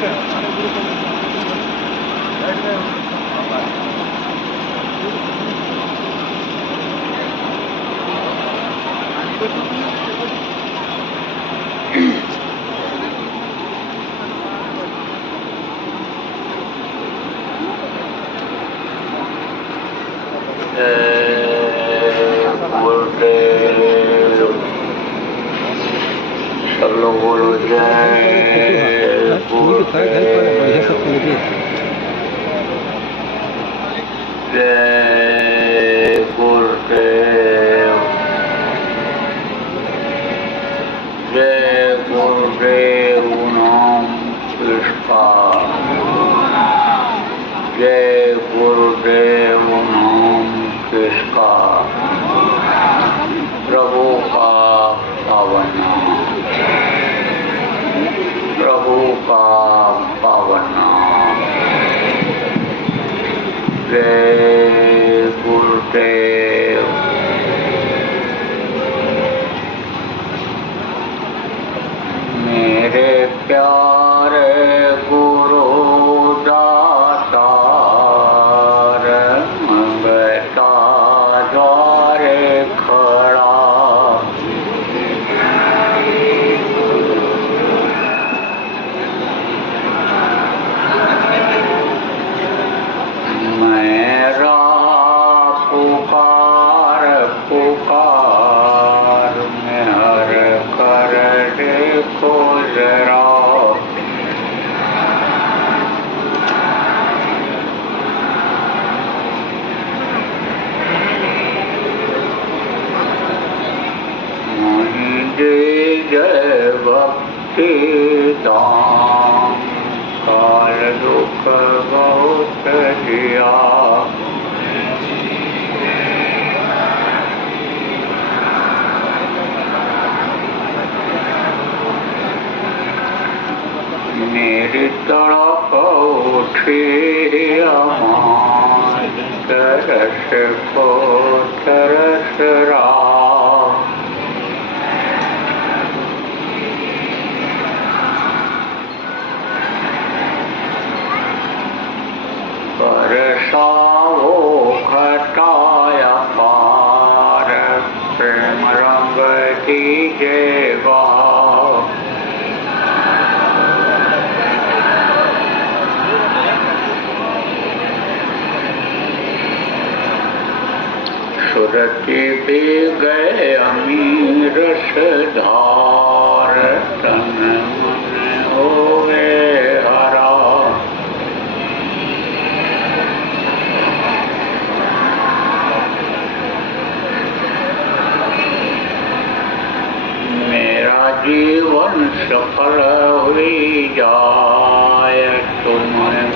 सब लोग बोलो जय जय गुरुदेव जय गुरुदेव नाम कृष्णा जय गुरुदेव नाम कृष्णा प्रभु का पावन नाम प्रभु का पावन नाम जय गुरुदेव मेरे प्यारे गुरु दातार मंगता द्वारे खड़ा मेरा पुकार पुकार में हर कर देखो जरा दे जय भक्ति दाम काल दुख बहुत दिया मेरी तड़प उठी अमान तरस को तरस राम बरसाओ घटाया पार प्रेम रंग दीजे बाप सुरती भी गए अमीर सधार तन मन होवे हरा मेरा जीवन सफल हुई जाए तुम्हें